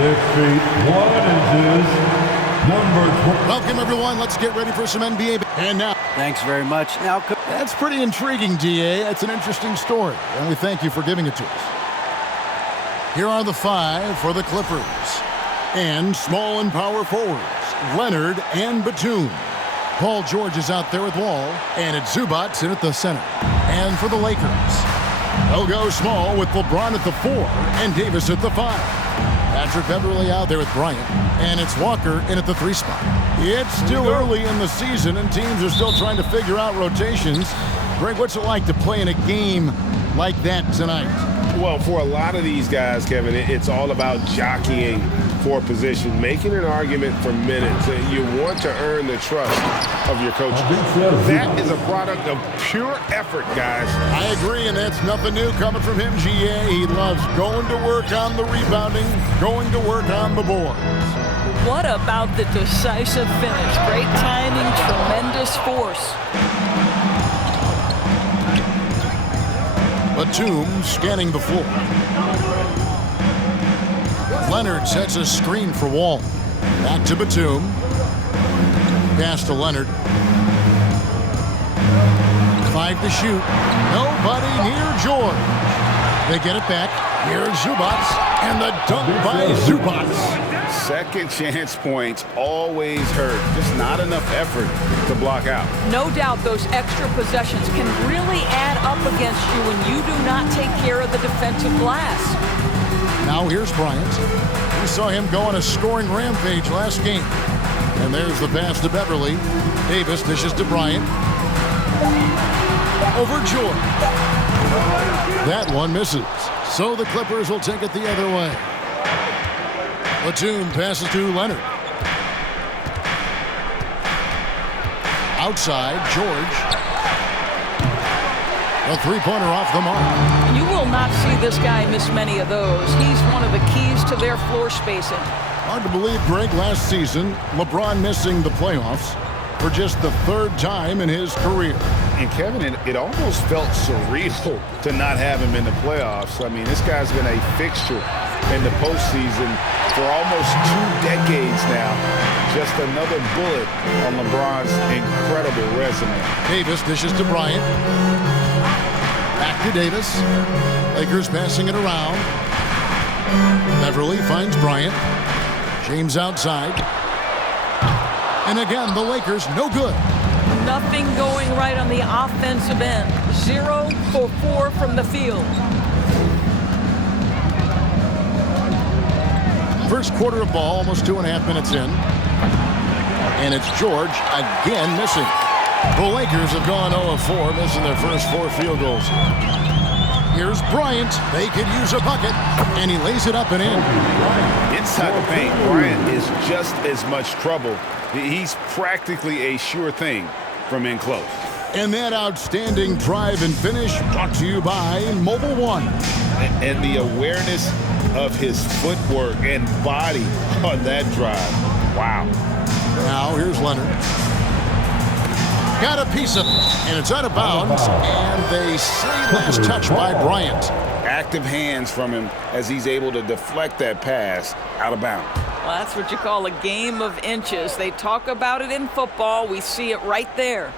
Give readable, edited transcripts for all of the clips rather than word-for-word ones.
6 feet 1 inches, number 12. Welcome, everyone. Let's get ready for some NBA. And now. Thanks very much. Now, that's pretty intriguing, DA. That's an interesting story, and we thank you for giving it to us. Here are the 5 for the Clippers. And small and power forwards, Leonard and Batum. Paul George is out there with Wall, and it's Zubac in at the center. And for the Lakers, they'll go small with LeBron at the 4 and Davis at the 5. Patrick Beverly out there with Bryant, and it's Walker in at the 3 spot. It's still early in the season, and teams are still trying to figure out rotations. Greg, what's it like to play in a game like that tonight? Well, for a lot of these guys, Kevin, it's all about jockeying for position, making an argument for minutes. You want to earn the trust of your coach. That is a product of pure effort, guys. I agree, and that's nothing new coming from him, GA. He loves going to work on the rebounding, going to work on the boards. What about the decisive finish? Great timing, tremendous force. Batum scanning the floor. Leonard sets a screen for Wall. Back to Batum. Pass to Leonard. 5 to shoot. Nobody near George. They get it back. Here's Zubac. And the dunk by Zubac. Second chance points always hurt. Just not enough effort to block out. No doubt those extra possessions can really add up against you when you do not take care of the defensive glass. Now here's Bryant. We saw him go on a scoring rampage last game. And there's the pass to Beverly. Davis dishes to Bryant. Over George. That one misses. So the Clippers will take it the other way. Batum passes to Leonard. Outside, George. A three-pointer off the mark. You will not see this guy miss many of those. He's one of the keys to their floor spacing. Hard to believe, Greg, last season, LeBron missing the playoffs for just the 3rd time in his career. And Kevin, it almost felt surreal to not have him in the playoffs. I mean, this guy's been a fixture in the postseason for almost 2 decades now. Just another bullet on LeBron's incredible resume. Davis dishes to Bryant. Back to Davis. Lakers passing it around. Beverly finds Bryant. James outside. And again, the Lakers no good. Nothing going right on the offensive end. 0 for 4 from the field. First quarter of ball, almost 2.5 minutes in. And it's George again missing. The Lakers have gone 0 of 4, missing their first 4 field goals. Here's Bryant. They could use a bucket. And he lays it up and in. Inside the paint, Bryant is just as much trouble. He's practically a sure thing from in close. And that outstanding drive and finish brought to you by Mobile One. And the awareness of his footwork and body on that drive. Wow. Now here's Leonard. Got a piece of it, and it's out of bounds. And they say last touch by Bryant. Active hands from him as he's able to deflect that pass out of bounds. Well, that's what you call a game of inches. They talk about it in football. We see it right there.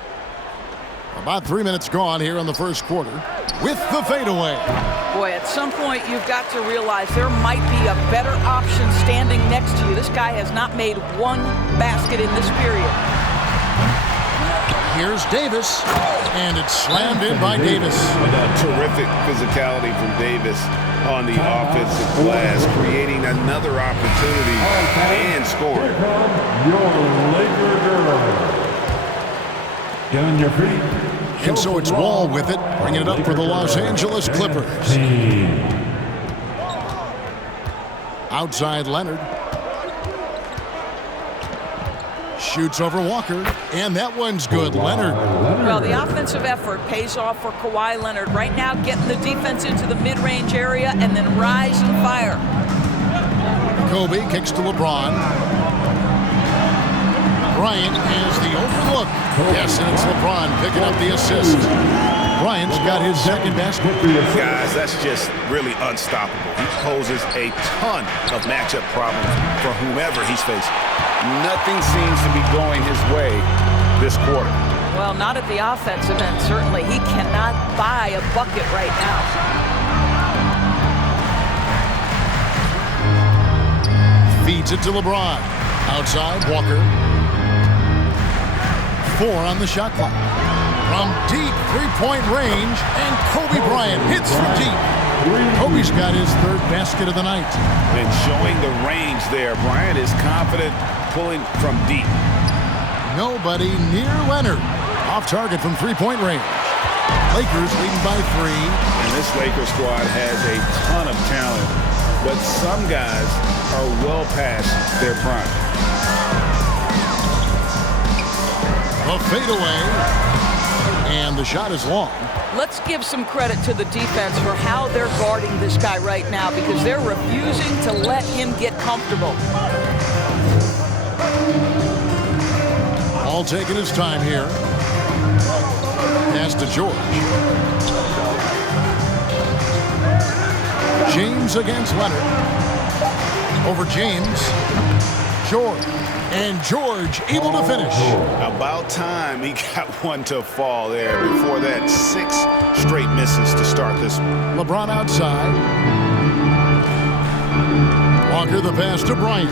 About 3 minutes gone here in the first quarter with the fadeaway. Boy, at some point you've got to realize there might be a better option standing next to you. This guy has not made one basket in this period. Here's Davis, and it's slammed in by Davis. Terrific physicality from Davis on the offensive glass, creating another opportunity and scoring. Your Laker girl. Get on your feet. And so it's Wall with it, bringing it up for the Los Angeles Clippers. Outside Leonard. Shoots over Walker, and that one's good. Leonard. Well, the offensive effort pays off for Kawhi Leonard. Right now, getting the defense into the mid-range area and then rise and fire. Kobe kicks to LeBron. Bryant has the open look. Yes, and it's LeBron picking up the assist. Bryant's got his second basket. Guys, that's just really unstoppable. He poses a ton of matchup problems for whomever he's facing. Nothing seems to be going his way this quarter. Well, not at the offensive end, certainly. He cannot buy a bucket right now. Feeds it to LeBron. Outside, Walker. 4 on the shot clock. From deep three-point range, and Kobe Bryant hits from deep. Kobe's got his third basket of the night. And showing the range there, Bryant is confident pulling from deep. Nobody near Leonard. Off target from three-point range. Lakers leading by 3. And this Lakers squad has a ton of talent, but some guys are well past their prime. The fadeaway. And the shot is long. Let's give some credit to the defense for how they're guarding this guy right now, because they're refusing to let him get comfortable. All taking his time here. Pass to George. James against Leonard. Over James. George. And George able to finish. About time he got one to fall there. Before that, 6 straight misses to start this one. LeBron outside. Walker the pass to Bryant.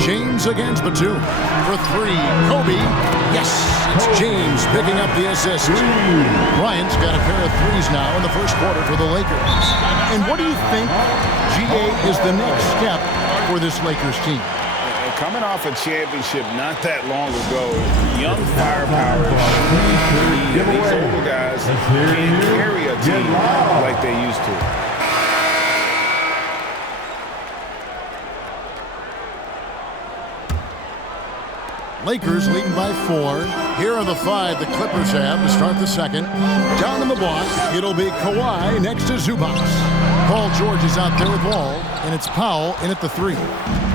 James against Batum. For 3, Kobe. Yes, it's James picking up the assist. Bryant's got a pair of 3s now in the first quarter for the Lakers. And what do you think, GA, is the next step for this Lakers team? Coming off a championship not that long ago, young firepower. These older guys can't carry a team like they used to. Lakers leading by 4. Here are the 5 the Clippers have to start the second. Down in the block, it'll be Kawhi next to Zubac. Paul George is out there with Wall, and it's Powell in at the 3.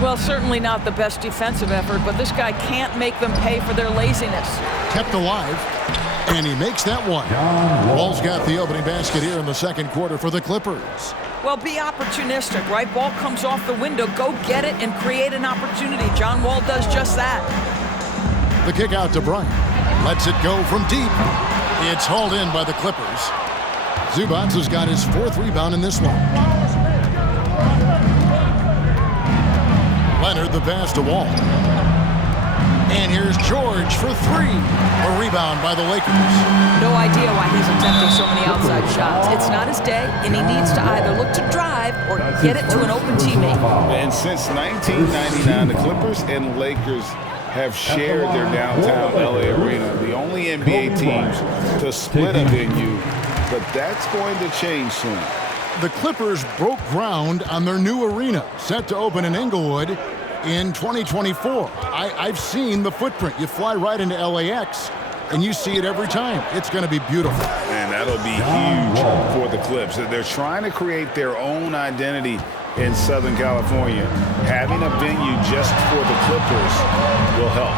Well, certainly not the best defensive effort, but this guy can't make them pay for their laziness. Kept alive, and he makes that one. Wall's got the opening basket here in the second quarter for the Clippers. Well, be opportunistic, right? Ball comes off the window, go get it and create an opportunity. John Wall does just that. The kick out to Bryant. Lets it go from deep. It's hauled in by the Clippers. Zubac has got his 4th rebound in this one. Leonard the pass to Wall. And here's George for 3. A rebound by the Lakers. No idea why he's attempting so many outside shots. It's not his day, and he needs to either look to drive or get it to an open teammate. And since 1999, the Clippers and Lakers have shared their downtown LA arena, the only NBA teams to split a venue, but that's going to change soon. The Clippers broke ground on their new arena, set to open in Inglewood in 2024. I've seen the footprint. You fly right into LAX, and you see it every time. It's going to be beautiful. And that'll be huge for the Clips. They're trying to create their own identity in Southern California. Having a venue just for the Clippers will help.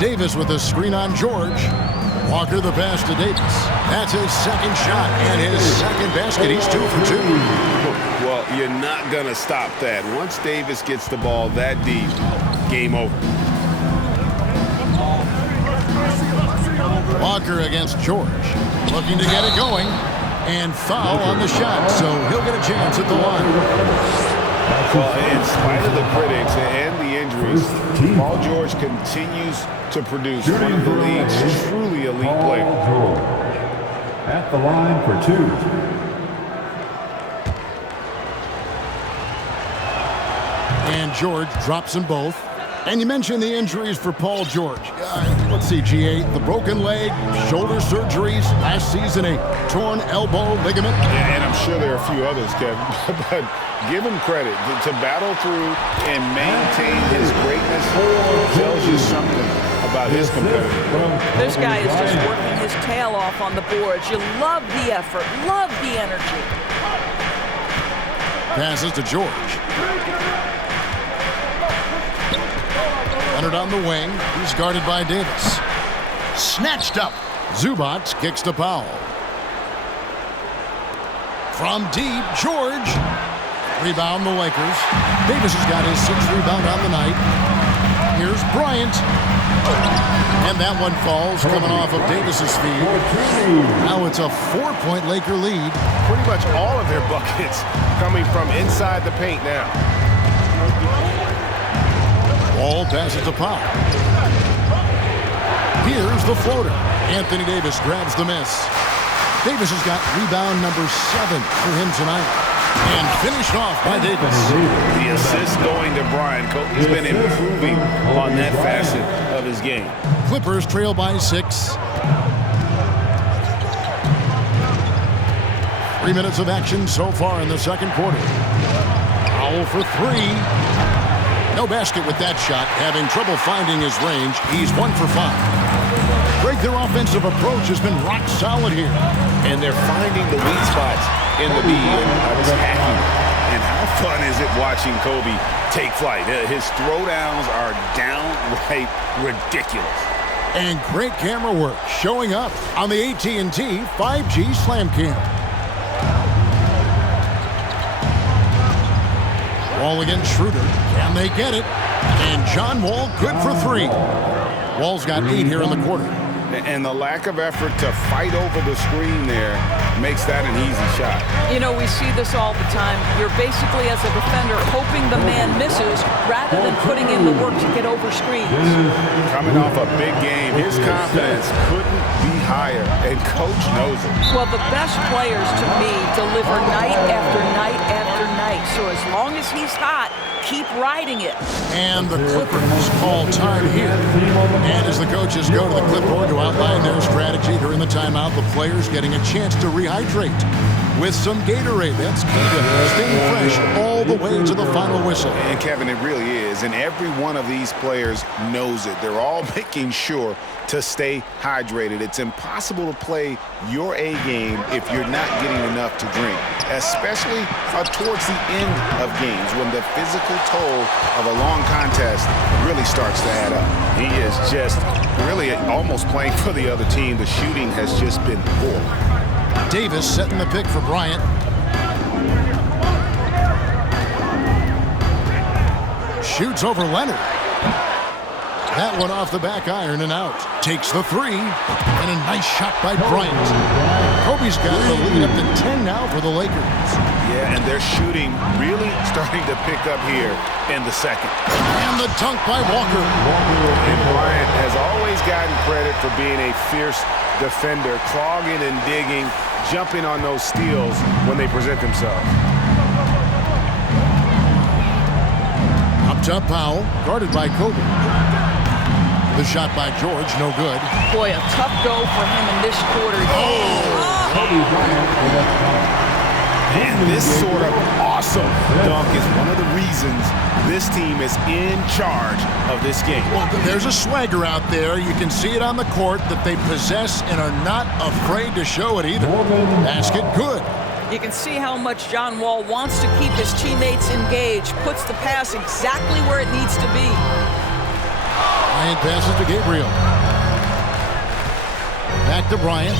Davis with a screen on George. Walker the pass to Davis. That's his second shot and his second basket. He's 2 for 2. Well, you're not going to stop that. Once Davis gets the ball that deep, game over. Walker against George. Looking to get it going. And foul on the shot, so he'll get a chance at the line. Well, in spite of the critics and the injuries, Paul George continues to produce one of the league's truly elite players. At the line for 2. And George drops them both. And you mentioned the injuries for Paul George. Let's see, GA, the broken leg, shoulder surgeries, last season a torn elbow ligament. And I'm sure there are a few others, Kevin, but give him credit. To battle through and maintain his greatness tells you something about his competitor. This guy is just working his tail off on the boards. You love the effort, love the energy. Passes to George. Leonard on the wing. He's guarded by Davis. Snatched up. Zubac kicks to Powell. From deep, George. Rebound the Lakers. Davis has got his 6th rebound on the night. Here's Bryant. And that one falls coming off of Davis's feed. Now it's a 4-point Laker lead. Pretty much all of their buckets coming from inside the paint now. Ball passes to Powell. Here's the floater. Anthony Davis grabs the miss. Davis has got rebound number 7 for him tonight. And finished off by Davis. The assist going to Bryant. Kobe's been improving on that facet of his game. Clippers trail by 6. 3 minutes of action so far in the second quarter. Powell for 3. No basket with that shot. Having trouble finding his range. He's 1 for 5. Greg, their offensive approach has been rock solid here. And they're finding the weak spots in the lead and attacking. And how fun is it watching Kobe take flight? His throwdowns are downright ridiculous. And great camera work showing up on the AT&T 5G Slam Cam. Wall against Schroeder. Can they get it? And John Wall good for 3. Wall's got 8 here in the quarter. And the lack of effort to fight over the screen there makes that an easy shot. You know, we see this all the time. You're basically, as a defender, hoping the man misses rather than putting in the work to get over screens. Coming off a big game, his confidence couldn't be higher, and Coach knows it. Well, the best players, to me, deliver night after night after night. So as long as he's hot, keep riding it. And the Clippers call time here. And as the coaches go to the clipboard to outline their strategy during the timeout, the players getting a chance to rehydrate with some Gatorade. That's key to staying fresh all the way to the final whistle. And Kevin, it really is. And every one of these players knows it. They're all making sure to stay hydrated. It's impossible to play your A game if you're not getting enough to drink, especially towards the end of games when the physical toll of a long contest really starts to add up. He is just really almost playing for the other team. The shooting has just been poor. Davis setting the pick for Bryant. Shoots over Leonard. That one off the back iron and out. Takes the 3. And a nice shot by Bryant. Kobe's got the lead up to 10 now for the Lakers. Yeah, and they're shooting really starting to pick up here in the second. And the dunk by Walker. And Bryant has always gotten credit for being a fierce defender, clogging and digging, jumping on those steals when they present themselves. Up top, Powell, guarded by Kobe. The shot by George, no good. Boy, a tough go for him in this quarter. And this sort of awesome dunk is one of the reasons this team is in charge of this game. Well, there's a swagger out there. You can see it on the court that they possess and are not afraid to show it either. Basket good. You can see how much John Wall wants to keep his teammates engaged, puts the pass exactly where it needs to be. Bryant passes to Gabriel. Back to Bryant.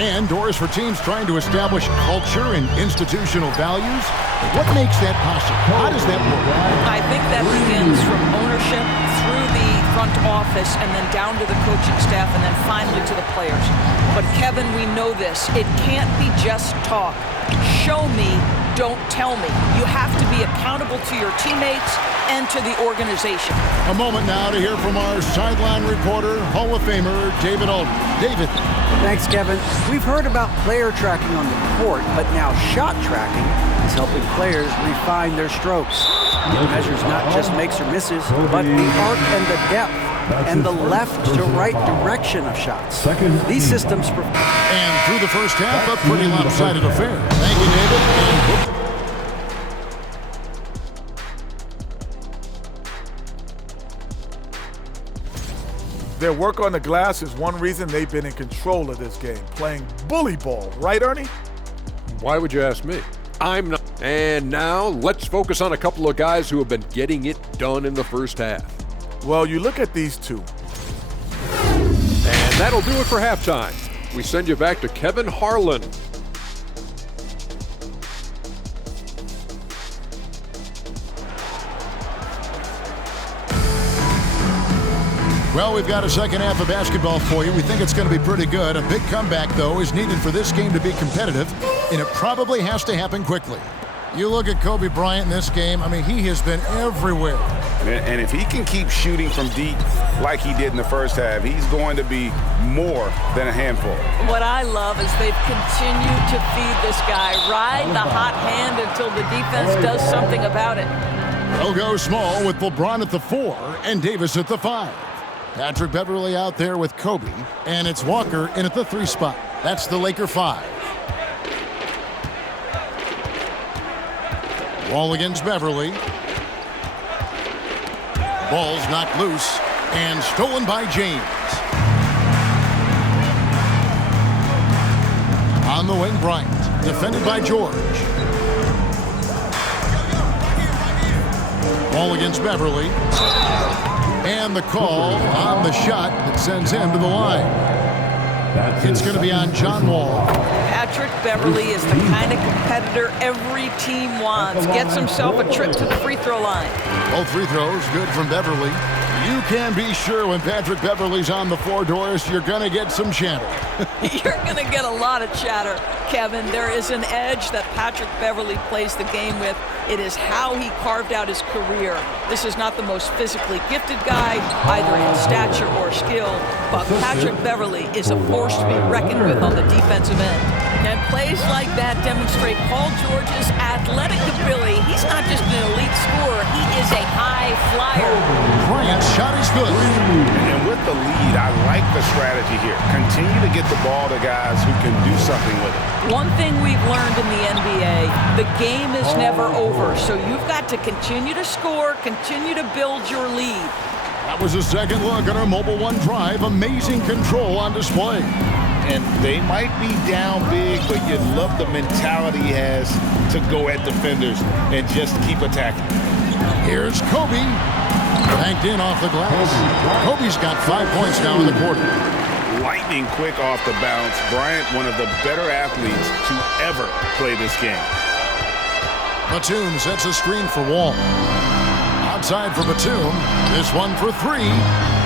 And doors for teams trying to establish culture and institutional values. What makes that possible? How does that work? I think that begins from ownership through the front office and then down to the coaching staff and then finally to the players. But Kevin, we know this. It can't be just talk. Show me, don't tell me. You have to be accountable to your teammates and to the organization. A moment now to hear from our sideline reporter, Hall of Famer David Aldridge. David. Thanks, Kevin. We've heard about player tracking on the court, but now shot tracking is helping players refine their strokes. It measures not just makes or misses, but the arc and the depth and the left to right direction of shots. These systems... And through the first half, a pretty lopsided affair. Thank you, David. Their work on the glass is one reason they've been in control of this game, playing bully ball. Right, Ernie? Why would you ask me? I'm not. And now let's focus on a couple of guys who have been getting it done in the first half. Well, you look at these two. And that'll do it for halftime. We send you back to Kevin Harlan. Well, we've got a second half of basketball for you. We think it's going to be pretty good. A big comeback, though, is needed for this game to be competitive, and it probably has to happen quickly. You look at Kobe Bryant in this game, I mean, he has been everywhere. And if he can keep shooting from deep like he did in the first half, he's going to be more than a handful. What I love is they've continued to feed this guy, ride the hot hand until the defense does something about it. They'll go small with LeBron at the 4 and Davis at the 5. Patrick Beverly out there with Kobe, and it's Walker in at the 3 spot. That's the Laker 5. Wall against Beverly. Ball's knocked loose and stolen by James. On the wing, Bryant, defended by George. Ball against Beverly. And the call on the shot that sends him to the line. It's going to be on John Wall. Patrick Beverly is the kind of competitor every team wants. Gets himself a trip to the free throw line. Both free throws good from Beverly. You can be sure when Patrick Beverly's on the floor, Doris, you're going to get some chatter. You're going to get a lot of chatter, Kevin. There is an edge that Patrick Beverly plays the game with. It is how he carved out his career. This is not the most physically gifted guy, either in stature or skill, but Patrick Beverly is a force to be reckoned with on the defensive end. And plays like that demonstrate Paul George's athletic ability. He's not just an elite scorer, he is a high flyer. Bryant's shot is good. And with the lead, I like the strategy here. Continue to get the ball to guys who can do something with it. One thing we've learned in the NBA, the game is never over, so you've got to continue to score, continue to build your lead. That was a second look at our Mobile One drive. Amazing control on display. And they might be down big, but you love the mentality he has to go at defenders and just keep attacking. Here's Kobe. Banked in off the glass. Kobe's got 5 points now in the quarter. Lightning quick off the bounce. Bryant, one of the better athletes to ever play this game. Batum sets a screen for Wall. Outside for Batum. This one for 3.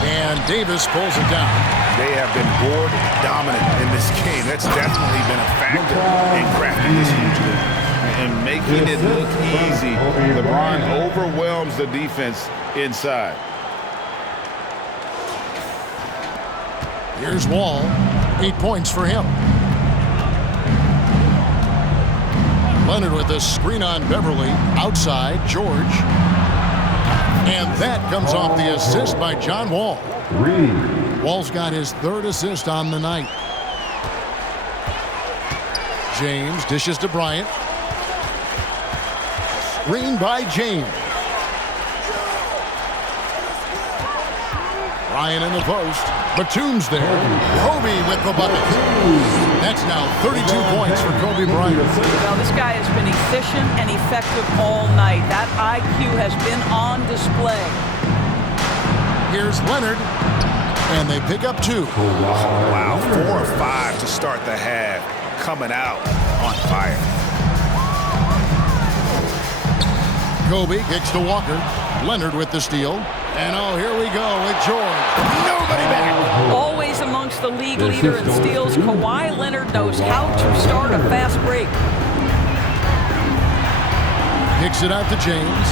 And Davis pulls it down. They have been board dominant in this game. That's definitely been a factor in crafting this huge lead. And making it look easy. LeBron overwhelms the defense inside. Here's Wall. 8 points for him. Leonard with a screen on Beverly. Outside, George. And that comes off the assist by John Wall. Wall's got his 3rd assist on the night. James dishes to Bryant. Screen by James. Bryant in the post. Batum's there. Kobe with the bucket. That's now 32 points for Kobe Bryant. Well, this guy has been efficient and effective all night. That IQ has been on display. Here's Leonard. And they pick up 2. Wow, 4 or 5 to start the half. Coming out on fire. Kobe kicks to Walker. Leonard with the steal. And oh, here we go with George. Nobody back. Always amongst the league leader in steals, Kawhi Leonard knows how to start a fast break. Kicks it out to James.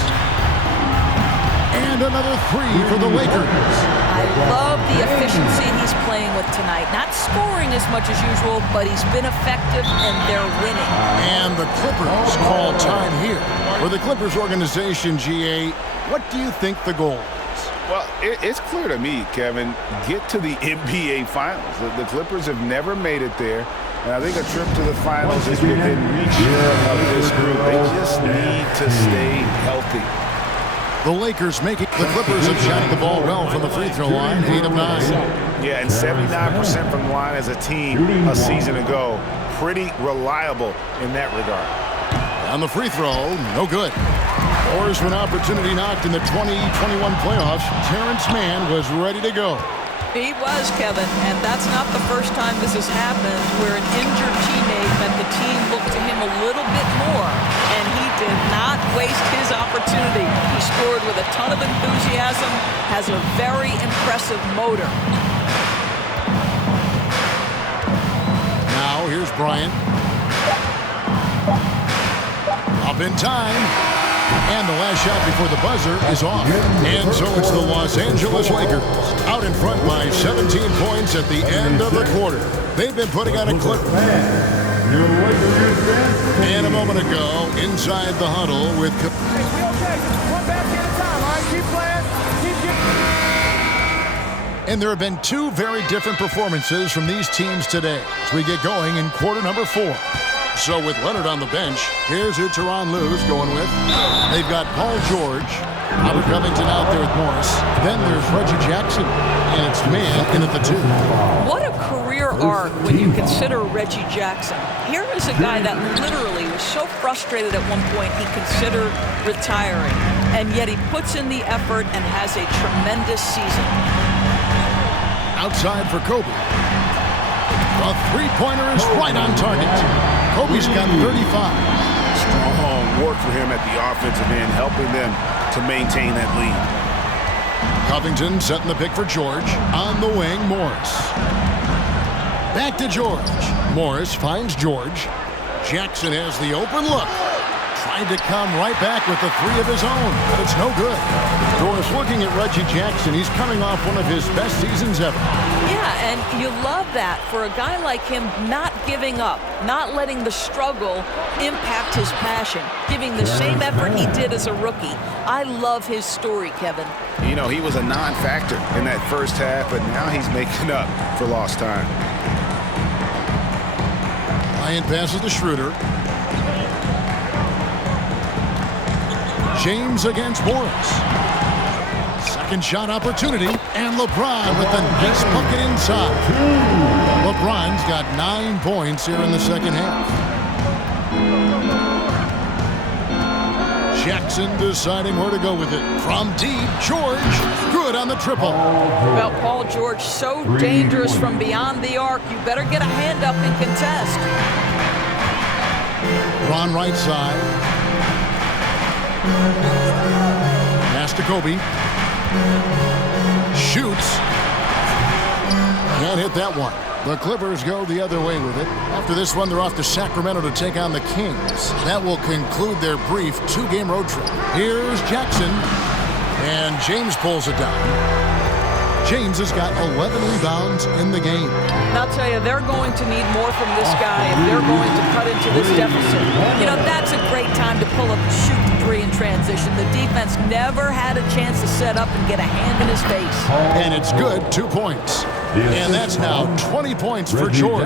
And another 3 for the Lakers. I love the efficiency he's playing with tonight. Not scoring as much as usual, but he's been effective and they're winning. And the Clippers call time here. For the Clippers organization, GA, what do you think the goal is? Well, it's clear to me, Kevin, get to the NBA Finals. The Clippers have never made it there. And I think a trip to the Finals is within reach of this group. They just need to stay healthy. The Lakers making the Clippers have shot the ball well from the free throw line, 8 of 9. Yeah, and 79% from the line as a team a season ago. Pretty reliable in that regard. On the free throw, no good. Or for an opportunity knocked in the 2021 playoffs, Terrence Mann was ready to go. He was, Kevin, and that's not the first time this has happened where an injured teammate meant the team looked to him a little bit more, and he did not waste his opportunity. He scored with a ton of enthusiasm, has a very impressive motor. Now here's Bryant. Up in time. And the last shot before the buzzer is off. And so it's the Los Angeles Lakers out in front by 17 points at the end of the quarter. They've been putting on a clip. And a moment ago, inside the huddle with... One basket at a time, all right? Keep playing. And there have been two very different performances from these teams today as we get going in quarter number 4. So with Leonard on the bench, here's who Tyronn Lue's going with. They've got Paul George, Robert Covington out there with Morris. Then there's Reggie Jackson, and it's Mann in at the 2. What a career arc when you consider Reggie Jackson. Here is a guy that literally was so frustrated at one point he considered retiring, and yet he puts in the effort and has a tremendous season. Outside for Kobe. The three-pointer is right on target. Kobe's got 35. Strong work for him at the offensive end, helping them to maintain that lead. Covington setting the pick for George. On the wing, Morris. Back to George. Morris finds George. Jackson has the open look. Trying to come right back with the 3 of his own, but it's no good. Doris, looking at Reggie Jackson, he's coming off one of his best seasons ever. Yeah, and you love that for a guy like him, not giving up, not letting the struggle impact his passion, giving the same effort he did as a rookie. I love his story, Kevin. You know, he was a non-factor in that first half, but now he's making up for lost time. Bryant passes to Schroeder. James against Morris. Second shot opportunity, and LeBron with the nice bucket inside. LeBron's got 9 points here in the second half. Jackson deciding where to go with it. From deep, George, good on the triple. Well, Paul George, so dangerous from beyond the arc. You better get a hand up and contest. Ron right side. Pass to Kobe. Shoots. Can't hit that one. The Clippers go the other way with it. After this one, they're off to Sacramento to take on the Kings. That will conclude their brief 2-game road trip. Here's Jackson. And James pulls it down. James has got 11 rebounds in the game. And I'll tell you, they're going to need more from this guy if they're going to cut into this deficit. You know, that's a great time to pull up and shoot the 3 in transition. The defense never had a chance to set up and get a hand in his face. And it's good, 2 points. And that's now 20 points for George.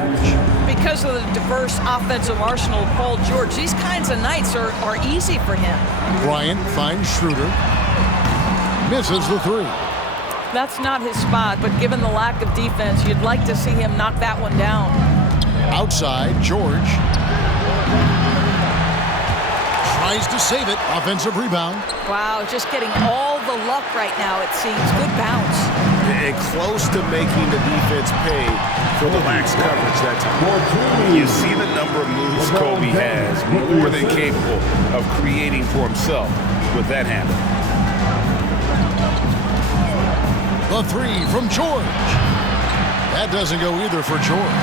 Because of the diverse offensive arsenal of Paul George, these kinds of nights are easy for him. Bryant finds Schroeder. Misses the 3. That's not his spot, but given the lack of defense, you'd like to see him knock that one down. Outside, George. Tries to save it. Offensive rebound. Wow, just getting all the luck right now, it seems. Good bounce. And close to making the defense pay for the lax coverage that time. You see the number of moves Kobe has, more than capable of creating for himself with that handle. The 3 from George. That doesn't go either for George.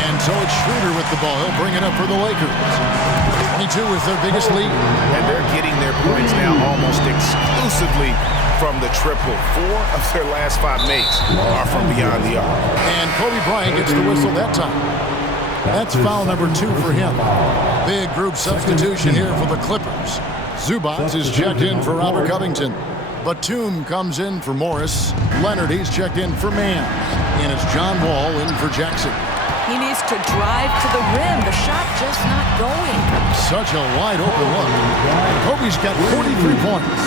And so it's Schroeder with the ball. He'll bring it up for the Lakers. 22 is their biggest lead. And they're getting their points now almost exclusively from the triple. 4 of their last 5 makes are from beyond the arc. And Kobe Bryant gets the whistle that time. That's foul number 2 for him. Big group substitution here for the Clippers. Zubac is checked in for Robert Covington. Batum comes in for Morris. Leonard, he's checked in for Mann. And it's John Wall in for Jackson. He needs to drive to the rim. The shot just not going. Such a wide open look. Kobe's got 43 points.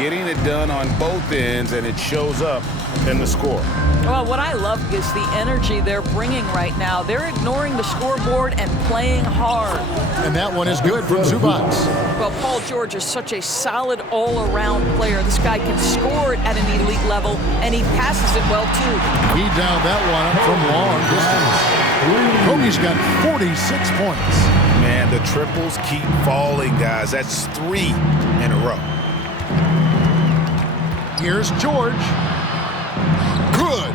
Getting it done on both ends, and it shows up in the score. Well, what I love is the energy they're bringing right now. They're ignoring the scoreboard and playing hard. And that one is good from Zubac. Well, Paul George is such a solid all-around player. This guy can score it at an elite level, and he passes it well, too. He dialed that one up from long distance. Kobe's got 46 points. Man, the triples keep falling, guys. That's 3 in a row. Here's George. Good.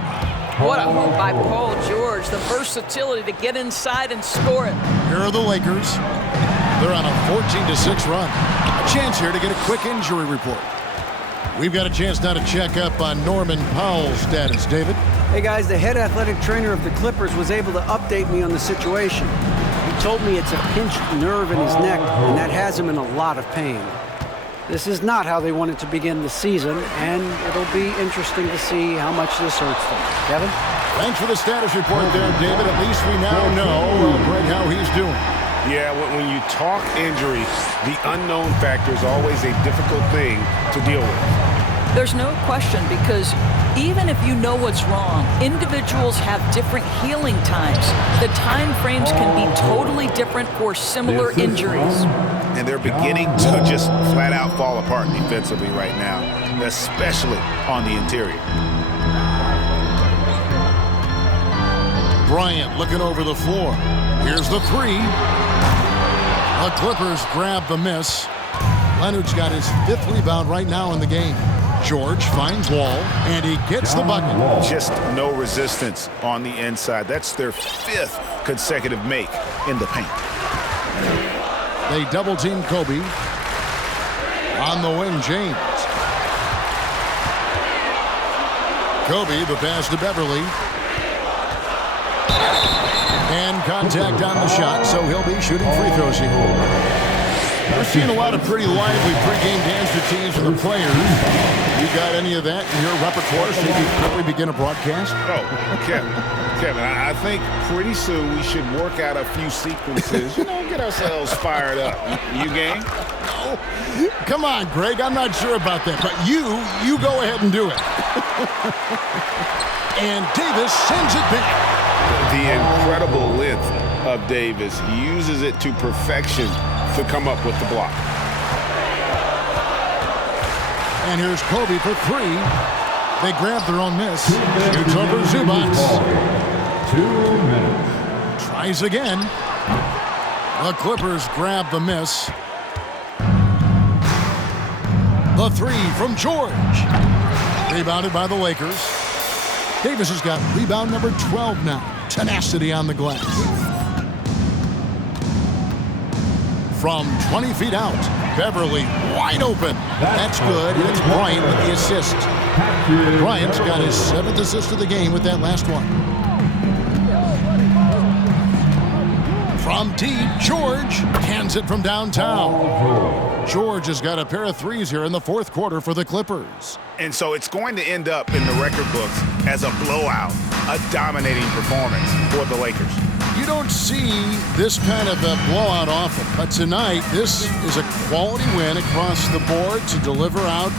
What a hoop by Paul George. The versatility to get inside and score it. Here are the Lakers. They're on a 14-6 run. A chance here to get a quick injury report. We've got a chance now to check up on Norman Powell's status. David? Hey guys, the head athletic trainer of the Clippers was able to update me on the situation. He told me it's a pinched nerve in his neck, and that has him in a lot of pain. This is not how they wanted to begin the season, and it'll be interesting to see how much this hurts them. Kevin? Thanks for the status report there, David. At least we now know, Greg, how he's doing. Yeah, when you talk injury, the unknown factor is always a difficult thing to deal with. There's no question, because even if you know what's wrong, individuals have different healing times. The time frames can be totally different for similar injuries. And they're beginning to just flat out fall apart defensively right now, especially on the interior. Bryant looking over the floor. Here's the 3. The Clippers grab the miss. Leonard's got his 5th rebound right now in the game. George finds Wall, and he gets the bucket. Just no resistance on the inside. That's their 5th consecutive make in the paint. They double-team Kobe. On the wing, James. Kobe, the pass to Beverly. And contact on the shot, so he'll be shooting free throws here. We're seeing a lot of pretty lively pregame dance routines from the players. You got any of that in your repertoire so you can quickly begin a broadcast? Oh, Kevin, I think pretty soon we should work out a few sequences, get ourselves fired up. You game? No. Come on, Greg, I'm not sure about that, but you go ahead and do it. And Davis sends it back. The incredible length of Davis uses it to perfection to come up with the block. And here's Kobe for 3. They grab their own miss. Shoots over Zubac. 2 minutes. Tries again. The Clippers grab the miss. The 3 from George. Rebounded by the Lakers. Davis has got rebound number 12 now. Tenacity on the glass. From 20 feet out, Beverly wide open. That's good. It's Bryant with the assist. Bryant's got his 7th assist of the game with that last one. From deep, George hands it from downtown. George has got a pair of 3s here in the 4th quarter for the Clippers. And so it's going to end up in the record books as a blowout, a dominating performance for the Lakers. You don't see this kind of a blowout often, but tonight this is a quality win across the board to deliver out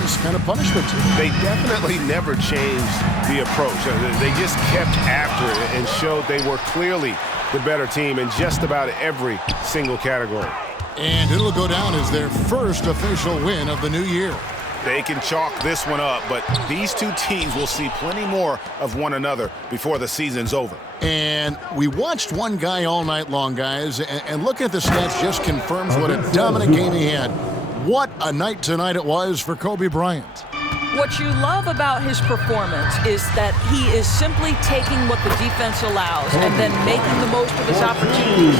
this kind of punishment. They definitely never changed the approach. They just kept after it and showed they were clearly the better team in just about every single category. And it'll go down as their first official win of the new year. They can chalk this one up, but these two teams will see plenty more of one another before the season's over. And we watched one guy all night long, guys, and looking at the stats just confirms what a dominant game he had. What a night tonight it was for Kobe Bryant. What you love about his performance is that he is simply taking what the defense allows and then making the most of his opportunities.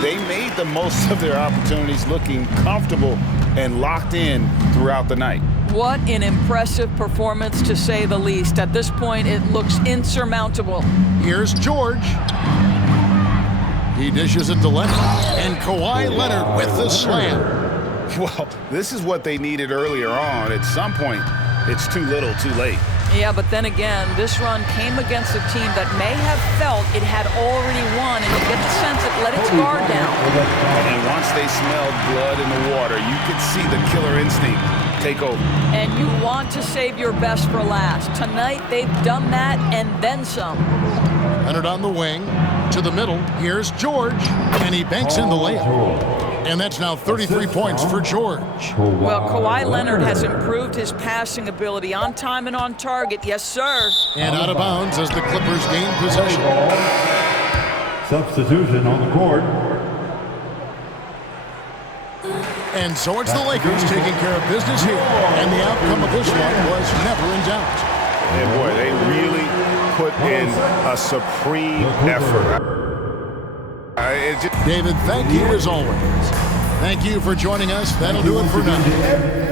They made the most of their opportunities, looking comfortable and locked in throughout the night. What an impressive performance, to say the least. At this point, it looks insurmountable. Here's George. He dishes it to Leonard. And Kawhi Leonard with the slam. Well, this is what they needed earlier on. At some point, it's too little, too late. Yeah, but then again, this run came against a team that may have felt it had already won, and you get the sense it let its guard down. And once they smelled blood in the water, you could see the killer instinct take over. And you want to save your best for last. Tonight, they've done that and then some. Leonard on the wing. To the middle. Here's George. And he banks in the layup. And that's now 33 points for George. Well, Kawhi Leonard has improved his passing ability on time and on target. Yes, sir. And out of bounds as the Clippers gain possession. Substitution on the court. And so it's the Lakers taking care of business here. And the outcome of this one was never in doubt. And boy, they really put in a supreme effort. David, thank you as always. Thank you for joining us. That'll do it for now.